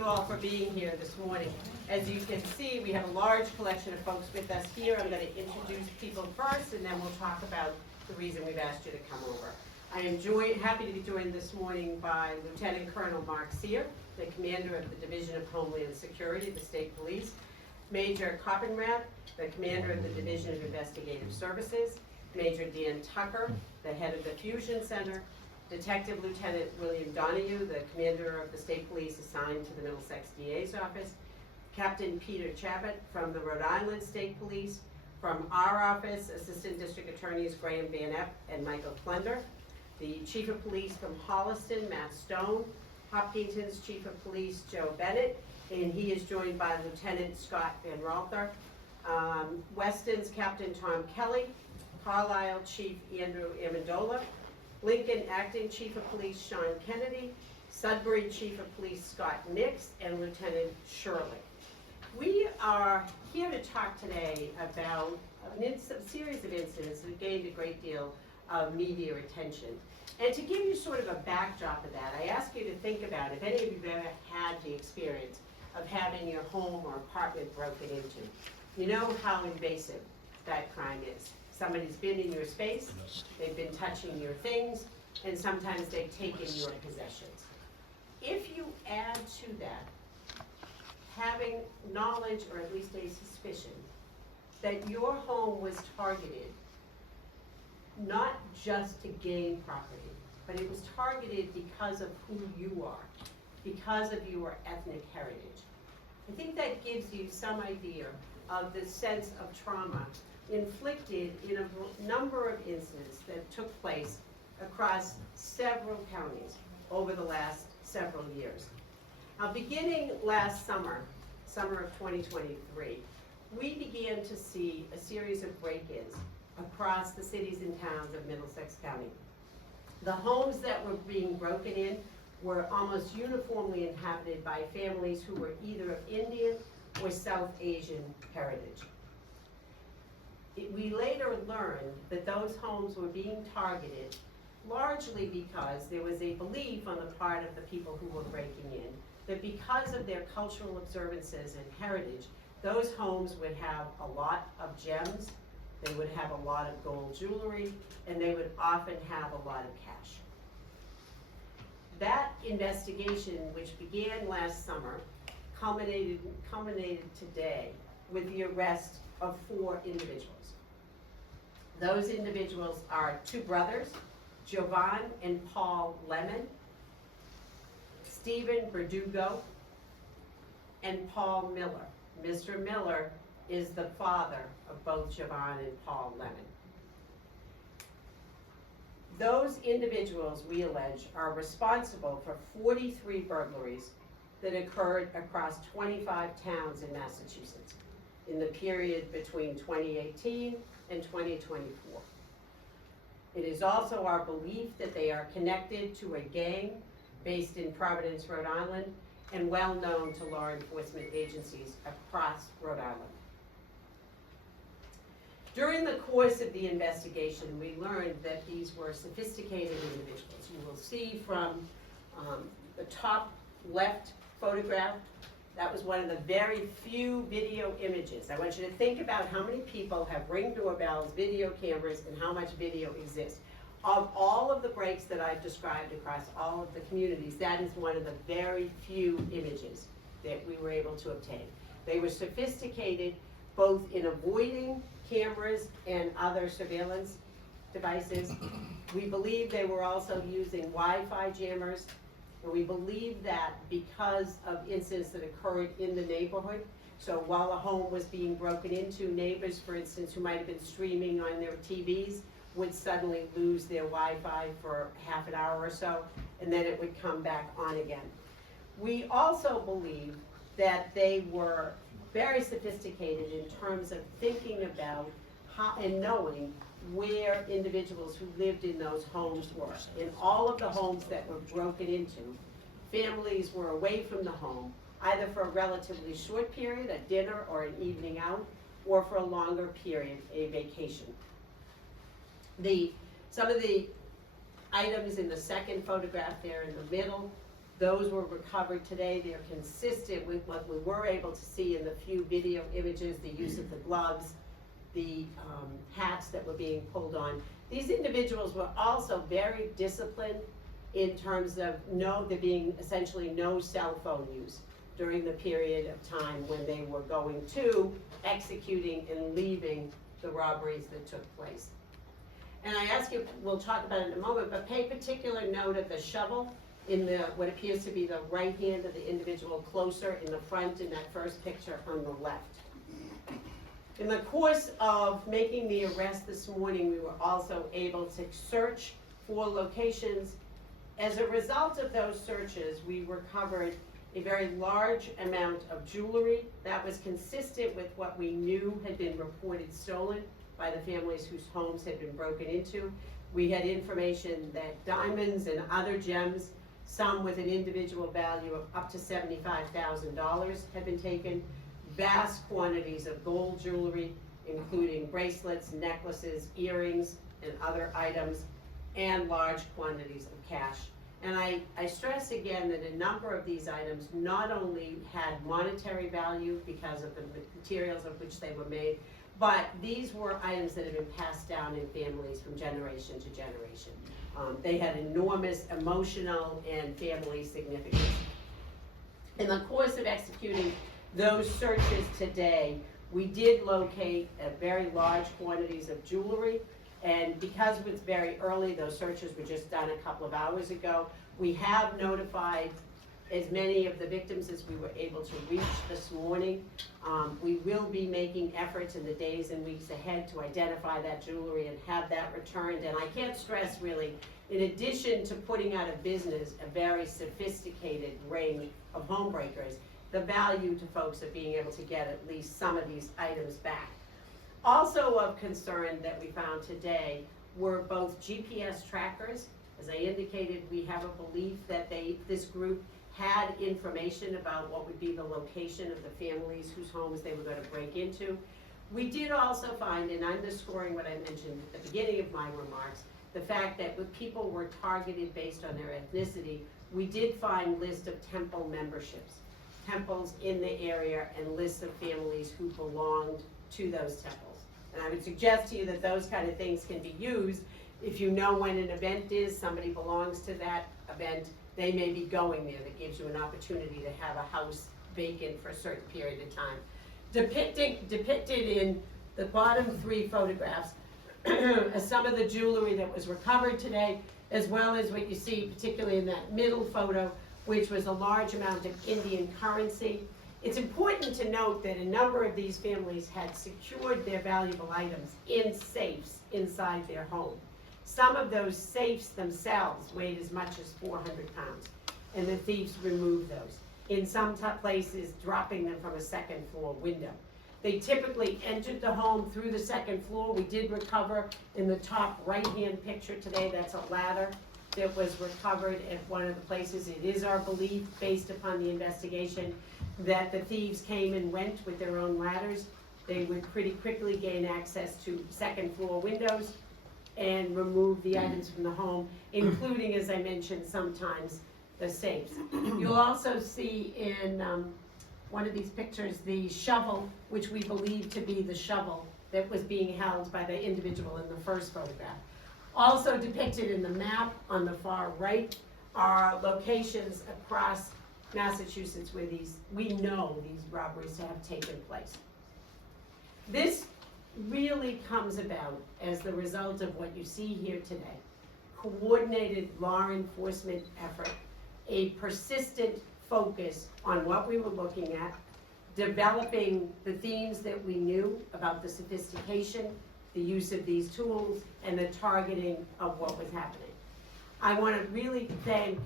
you all for being here this morning. As you can see, we have a large collection of folks with us here. I'm going to introduce people first, and then we'll talk about the reason we've asked you to come over. I am happy to be joined this morning by Lieutenant Colonel Mark Sear, the commander of the Division of Homeland Security of the State Police, Major Coppenrath, the commander of the Division of Investigative Services, Major Dan Tucker, the head of the Fusion Center, Detective Lieutenant William Donahue, the commander of the State Police assigned to the Middlesex DA's office, Captain Peter Chabot from the Rhode Island State Police, from our office, Assistant District Attorneys Graham Van Epp and Michael Klender, the Chief of Police from Holliston, Matt Stone, Hopkinton's Chief of Police Joe Bennett, and he is joined by Lieutenant Scott Van Ralther, Weston's Captain Tom Kelly, Carlisle Chief Andrew Amendola, Lincoln Acting Chief of Police Sean Kennedy, Sudbury Chief of Police Scott Nix, and Lieutenant Shirley. We are here to talk today about a series of incidents that gained a great deal of media attention. And to give you sort of a backdrop of that, I ask you to think about if any of you have ever had the experience of having your home or apartment broken into. You know how invasive that crime is. Somebody's been in your space, they've been touching your things, and sometimes they've taken your possessions. If you add to that having knowledge, or at least a suspicion, that your home was targeted not just to gain property, but it was targeted because of who you are, because of your ethnic heritage. I think that gives you some idea of the sense of trauma inflicted in a number of incidents that took place across several counties over the last several years. Now, beginning last summer of 2023, we began to see a series of break-ins across the cities and towns of Middlesex County. The homes that were being broken in were almost uniformly inhabited by families who were either of Indian or South Asian heritage. We later learned that those homes were being targeted largely because there was a belief on the part of the people who were breaking in that because of their cultural observances and heritage, those homes would have a lot of gems, they would have a lot of gold jewelry, and they would often have a lot of cash. That investigation, which began last summer, culminated today with the arrest of 4 individuals. Those individuals are 2 brothers, Jovan and Paul Lemon, Stephen Verdugo, and Paul Miller. Mr. Miller is the father of both Jovan and Paul Lemon. Those individuals, we allege, are responsible for 43 burglaries that occurred across 25 towns in Massachusetts in the period between 2018 and 2024. It is also our belief that they are connected to a gang based in Providence, Rhode Island, and well known to law enforcement agencies across Rhode Island. During the course of the investigation, we learned that these were sophisticated individuals. You will see from the top left photograph, that was one of the very few video images. I want you to think about how many people have Ring doorbells, video cameras, and how much video exists. Of all of the breaks that I've described across all of the communities, that is one of the very few images that we were able to obtain. They were sophisticated both in avoiding cameras and other surveillance devices. We believe they were also using Wi-Fi jammers. And we believe that because of incidents that occurred in the neighborhood, so while a home was being broken into, neighbors, for instance, who might have been streaming on their TVs, would suddenly lose their Wi-Fi for half an hour or so, and then it would come back on again. We also believe that they were very sophisticated in terms of thinking about how and knowing where individuals who lived in those homes were. In all of the homes that were broken into, families were away from the home, either for a relatively short period, a dinner or an evening out, or for a longer period, a vacation. Some of the items in the second photograph there in the middle Those were recovered today. They're consistent with what we were able to see in the few video images, the use of the gloves, the hats that were being pulled on. These individuals were also very disciplined in terms of there being essentially no cell phone use during the period of time when they were going to, executing, and leaving the robberies that took place. And I ask you, we'll talk about it in a moment, but pay particular note of the shovel in what appears to be the right hand of the individual closer in the front in that first picture on the left. In the course of making the arrest this morning, we were also able to search for locations. As a result of those searches, we recovered a very large amount of jewelry that was consistent with what we knew had been reported stolen by the families whose homes had been broken into. We had information that diamonds and other gems, some with an individual value of up to $75,000, had been taken. Vast quantities of gold jewelry, including bracelets, necklaces, earrings, and other items, and large quantities of cash. And I stress again that a number of these items not only had monetary value because of the materials of which they were made, but these were items that had been passed down in families from generation to generation. They had enormous emotional and family significance. In the course of executing those searches today, we did locate very large quantities of jewelry, and because it was very early, those searches were just done a couple of hours ago, we have notified as many of the victims as we were able to reach this morning. We will be making efforts in the days and weeks ahead to identify that jewelry and have that returned. And I can't stress really, in addition to putting out of business a very sophisticated ring of home breakers, the value to folks of being able to get at least some of these items back. Also of concern that we found today were both GPS trackers. As I indicated, we have a belief that this group had information about what would be the location of the families whose homes they were going to break into. We did also find, and underscoring what I mentioned at the beginning of my remarks, the fact that when people were targeted based on their ethnicity, we did find lists of temple memberships, temples in the area, and lists of families who belonged to those temples. And I would suggest to you that those kind of things can be used if you know when an event is, somebody belongs to that event, they may be going there. That gives you an opportunity to have a house vacant for a certain period of time. Depicted in the bottom three photographs are some of the jewelry that was recovered today, as well as what you see particularly in that middle photo, which was a large amount of Indian currency. It's important to note that a number of these families had secured their valuable items in safes inside their home. Some of those safes themselves weighed as much as 400 pounds, and the thieves removed those. In some places, dropping them from a second floor window. They typically entered the home through the second floor. We did recover in the top right-hand picture today, that's a ladder that was recovered at one of the places. It is our belief, based upon the investigation, that the thieves came and went with their own ladders. They would pretty quickly gain access to second floor windows and remove the items from the home, including, as I mentioned, sometimes the safes. You'll also see in one of these pictures the shovel, which we believe to be the shovel that was being held by the individual in the first photograph. Also depicted in the map on the far right are locations across Massachusetts where we know these robberies have taken place. This really comes about as the result of what you see here today. Coordinated law enforcement effort, a persistent focus on what we were looking at, developing the themes that we knew about the sophistication, the use of these tools, and the targeting of what was happening. I want to really thank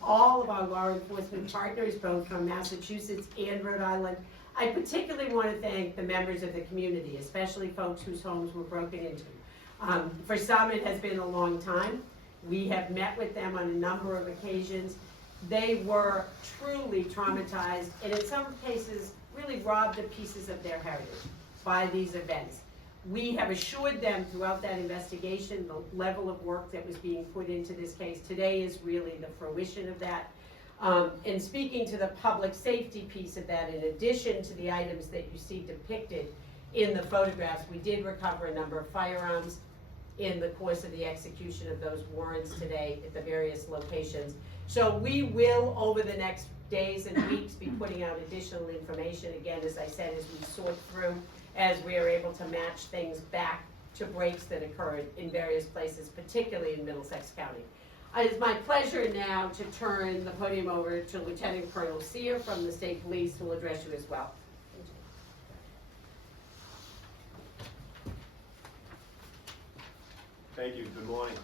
all of our law enforcement partners, both from Massachusetts and Rhode Island. I particularly want to thank the members of the community, especially folks whose homes were broken into. For some, it has been a long time. We have met with them on a number of occasions. They were truly traumatized, and in some cases, really robbed of pieces of their heritage by these events. We have assured them throughout that investigation the level of work that was being put into this case. Today is really the fruition of that. In speaking to the public safety piece of that, in addition to the items that you see depicted in the photographs, we did recover a number of firearms in the course of the execution of those warrants today at the various locations. So we will, over the next days and weeks, be putting out additional information, again, as I said, as we sort through, as we are able to match things back to breaks that occurred in various places, particularly in Middlesex County. It's my pleasure now to turn the podium over to Lieutenant Colonel Sear from the State Police, who will address you as well. Thank you. Good morning.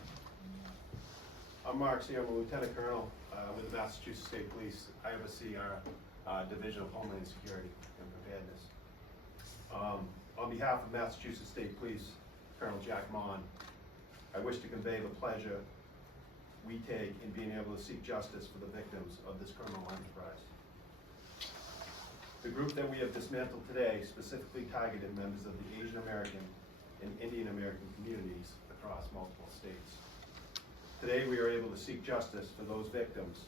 I'm Mark Sear. I'm a Lieutenant Colonel with the Massachusetts State Police. I oversee our Division of Homeland Security and Preparedness. On behalf of Massachusetts State Police, Colonel Jack Mon, I wish to convey the pleasure we take in being able to seek justice for the victims of this criminal enterprise. The group that we have dismantled today specifically targeted members of the Asian American and Indian American communities across multiple states. Today we are able to seek justice for those victims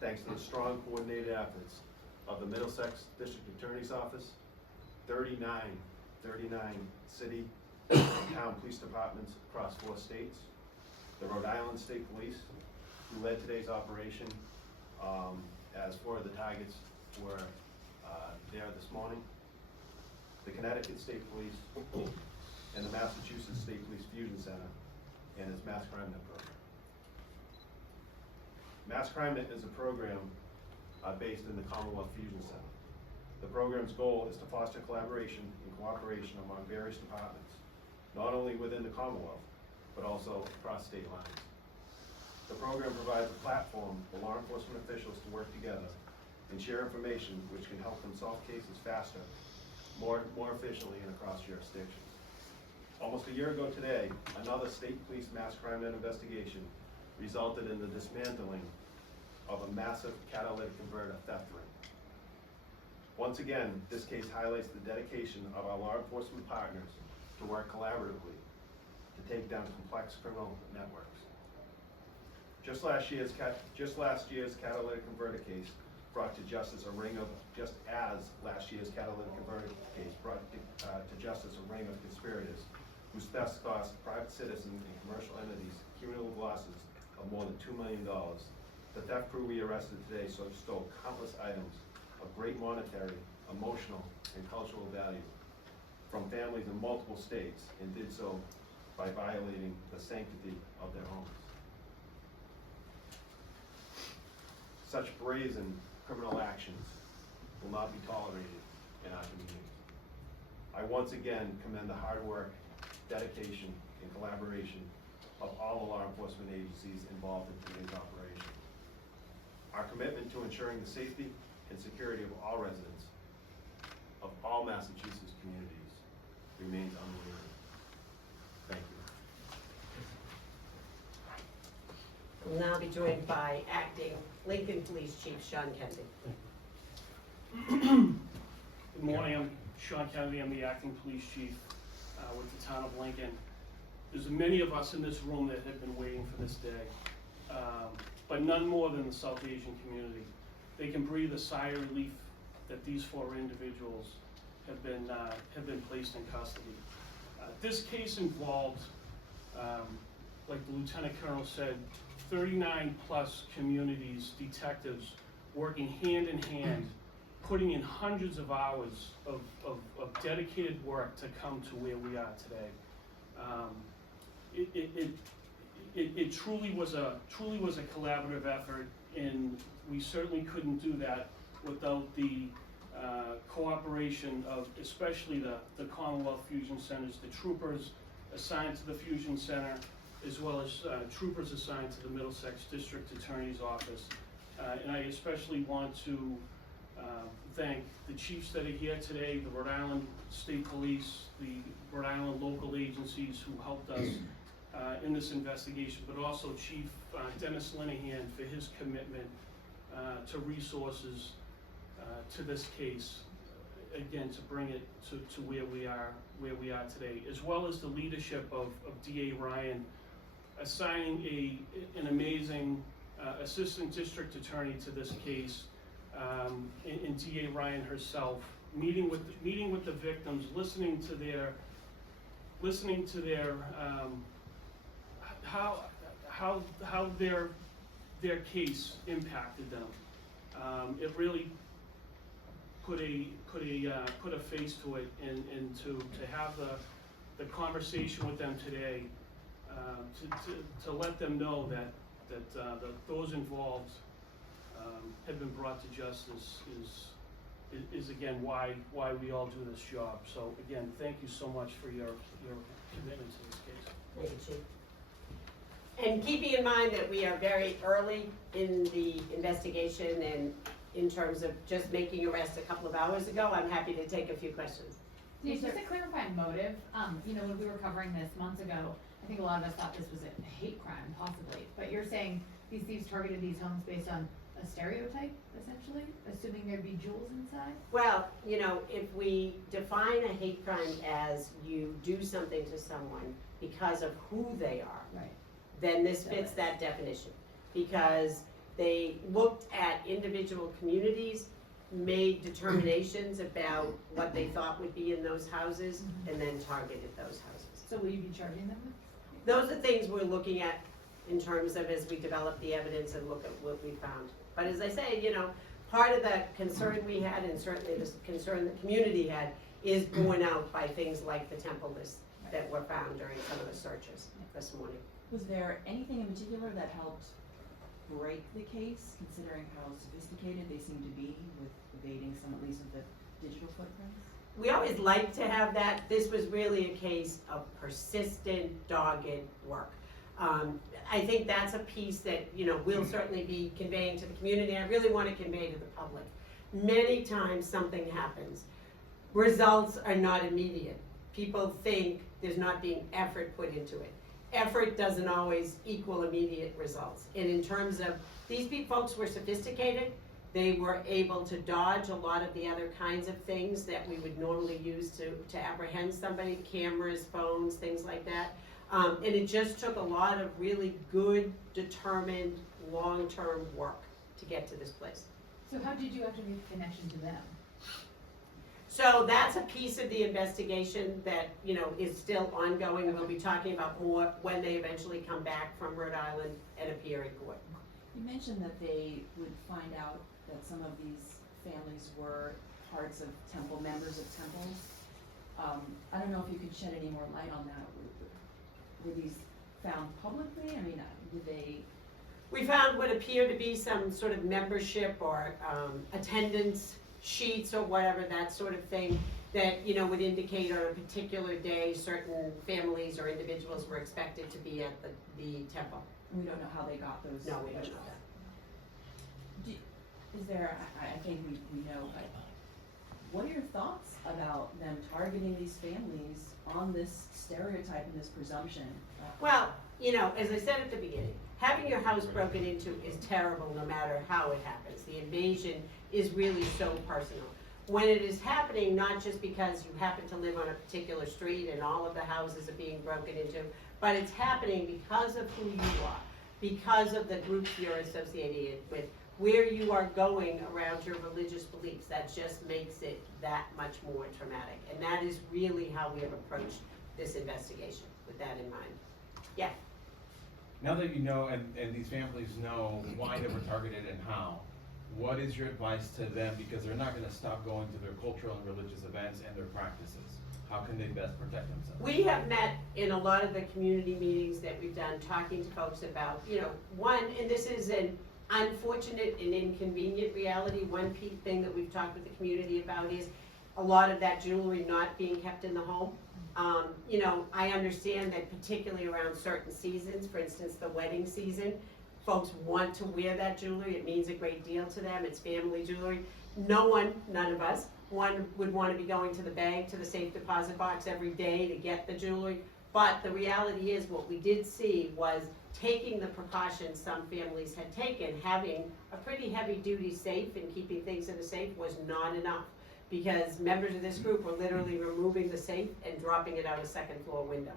thanks to the strong coordinated efforts of the Middlesex District Attorney's Office, 39 city and town police departments across 4 states, the Rhode Island State Police, who led today's operation, as 4 of the targets were there this morning, the Connecticut State Police, and the Massachusetts State Police Fusion Center and its Mass Crime Net program. Mass Crime Net is a program based in the Commonwealth Fusion Center. The program's goal is to foster collaboration and cooperation among various departments, not only within the Commonwealth, but also across state lines. The program provides a platform for law enforcement officials to work together and share information which can help them solve cases faster, more efficiently, and across jurisdictions. Almost a year ago today, another state police mass crime net investigation resulted in the dismantling of a massive catalytic converter theft ring. Once again, this case highlights the dedication of our law enforcement partners to work collaboratively to take down complex criminal networks. Just last year's catalytic converter case brought to justice a ring of conspirators whose thefts cost private citizens and commercial entities cumulative losses of more than $2 million. The theft crew we arrested today stole countless items of great monetary, emotional, and cultural value from families in multiple states, and did so by violating the sanctity of their homes. Such brazen criminal actions will not be tolerated in our communities. I once again commend the hard work, dedication, and collaboration of all the law enforcement agencies involved in today's operation. Our commitment to ensuring the safety and security of all residents of all Massachusetts communities remains unwavering. Thank you. We'll now be joined by Acting Lincoln Police Chief Sean Kennedy. Good morning, I'm Sean Kennedy. I'm the Acting Police Chief with the town of Lincoln. There's many of us in this room that have been waiting for this day, but none more than the South Asian community. They can breathe a sigh of relief that these 4 individuals have been placed in custody. This case involved, like the Lieutenant Colonel said, 39 plus communities, detectives working hand in hand, putting in hundreds of hours of dedicated work to come to where we are today. It truly was a collaborative effort, and we certainly couldn't do that without the cooperation of especially the Commonwealth Fusion Centers, the troopers assigned to the Fusion Center, as well as troopers assigned to the Middlesex District Attorney's Office. And I especially want to thank the chiefs that are here today, the Rhode Island State Police, the Rhode Island local agencies who helped us in this investigation, but also Chief Dennis Linehan for his commitment to resources to this case, again, to bring it to where we are today, as well as the leadership of DA Ryan, assigning an amazing Assistant District Attorney to this case, and DA Ryan herself, meeting with the victims, listening to their how their case impacted them. It really put a face to it, and to have the conversation with them today, to let them know that those involved have been brought to justice is again why we all do this job. So again, thank you so much for your commitment to this case. Thank you, Chief. And keeping in mind that we are very early in the investigation, and in terms of just making arrests a couple of hours ago, I'm happy to take a few questions. Yeah, just to clarify motive, when we were covering this months ago, I think a lot of us thought this was a hate crime, possibly. But you're saying these thieves targeted these homes based on a stereotype, essentially, assuming there'd be jewels inside? Well, if we define a hate crime as you do something to someone because of who they are, Right. then this fits that definition. Because they looked at individual communities, made determinations about what they thought would be in those houses, and then targeted those houses. So will you be charging them with? Those are things we're looking at in terms of as we develop the evidence and look at what we found. But as I say, part of the concern we had, and certainly the concern the community had, is borne out by things like the temple lists that were found during some of the searches this morning. Was there anything in particular that helped break the case, considering how sophisticated they seem to be with evading some, at least of the digital footprints? We always like to have that. This was really a case of persistent, dogged work. I think that's a piece that, we'll certainly be conveying to the community. I really want to convey to the public. Many times something happens. Results are not immediate. People think there's not being effort put into it. Effort doesn't always equal immediate results. And in terms of, these folks were sophisticated. They were able to dodge a lot of the other kinds of things that we would normally use to apprehend somebody, cameras, phones, things like that. And it just took a lot of really good, determined, long-term work to get to this place. So how did you actually make the connection to them? So that's a piece of the investigation that, is still ongoing. We'll be talking about more when they eventually come back from Rhode Island and appear in court. You mentioned that they would find out that some of these families were parts of temple, members of temples. I don't know if you could shed any more light on that. Were these found publicly? I mean, did they? We found what appeared to be some sort of membership or attendance sheets or whatever, that sort of thing, that would indicate on a particular day certain families or individuals were expected to be at the temple. We don't know how they got those. No, we don't know that. Is there? I think we know, but what are your thoughts about them targeting these families on this stereotype and this presumption? Well, as I said at the beginning, having your house broken into is terrible no matter how it happens. The invasion is really so personal. When it is happening, not just because you happen to live on a particular street and all of the houses are being broken into, but it's happening because of who you are, because of the groups you're associated with, where you are going around your religious beliefs. That just makes it that much more traumatic. And that is really how we have approached this investigation, with that in mind. Yeah. Now that you know, and these families know why they were targeted and how, what is your advice to them? Because they're not gonna stop going to their cultural and religious events and their practices. How can they best protect themselves? We have met in a lot of the community meetings that we've done, talking to folks about, one, and this is an unfortunate and inconvenient reality. One thing that we've talked with the community about is a lot of that jewelry not being kept in the home. I understand that particularly around certain seasons, for instance, the wedding season, folks want to wear that jewelry. It means a great deal to them. It's family jewelry. None of us, would want to be going to the bank, to the safe deposit box every day to get the jewelry. But the reality is, what we did see was taking the precautions some families had taken. Having a pretty heavy-duty safe and keeping things in the safe was not enough, because members of this group were literally removing the safe and dropping it out a second-floor window.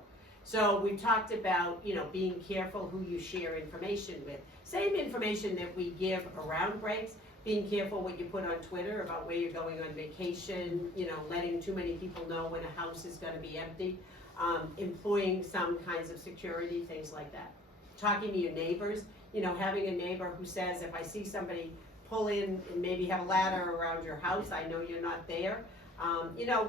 So we've talked about, being careful who you share information with. Same information that we give around breaks, being careful what you put on Twitter about where you're going on vacation, letting too many people know when a house is gonna be empty, employing some kinds of security, things like that. Talking to your neighbors, having a neighbor who says, if I see somebody pull in and maybe have a ladder around your house, I know you're not there.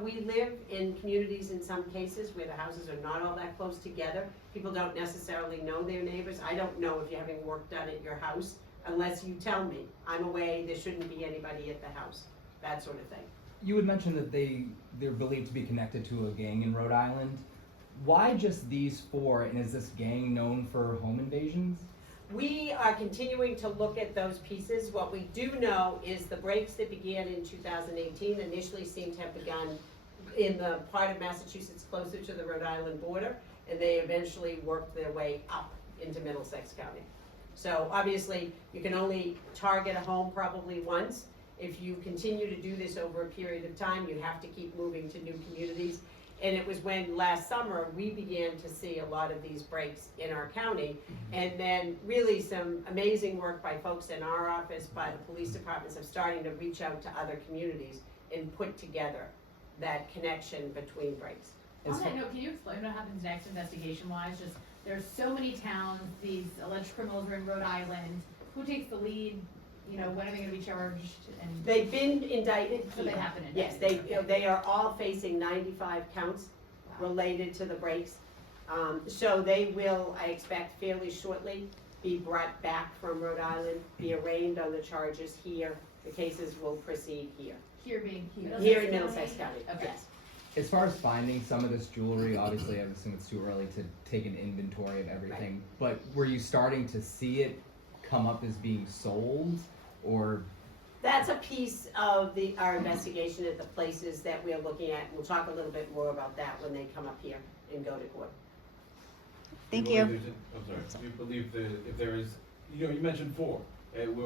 We live in communities in some cases where the houses are not all that close together. People don't necessarily know their neighbors. I don't know if you're having work done at your house unless you tell me. I'm away, there shouldn't be anybody at the house, that sort of thing. You had mentioned that they're believed to be connected to a gang in Rhode Island. Why just these four, and is this gang known for home invasions? We are continuing to look at those pieces. What we do know is the breaks that began in 2018 initially seem to have begun in the part of Massachusetts closer to the Rhode Island border, and they eventually worked their way up into Middlesex County. So obviously, you can only target a home probably once. If you continue to do this over a period of time, you have to keep moving to new communities. And it was when last summer, we began to see a lot of these breaks in our county. And then really some amazing work by folks in our office, by the police departments, of starting to reach out to other communities and put together that connection between breaks. On that note, can you explain what happens next investigation-wise? Just, there's so many towns, these alleged criminals are in Rhode Island. Who takes the lead? When are they gonna be charged? And They've been indicted so they here. have been Yes, indicted. they are all facing 95 counts Wow. related to the breaks. So they will, I expect fairly shortly, be brought back from Rhode Island, be arraigned on the charges here. The cases will proceed here. Here being Here in Middlesex County, Okay. yes. As far as finding some of this jewelry, obviously I assume it's too early to take an inventory of everything, but were you starting to see it come up as being sold, or? That's a piece of our investigation at the places that we're looking at. We'll talk a little bit more about that when they come up here and go to court. Do you believe there's I'm sorry, do you believe that if there is, you mentioned four, when we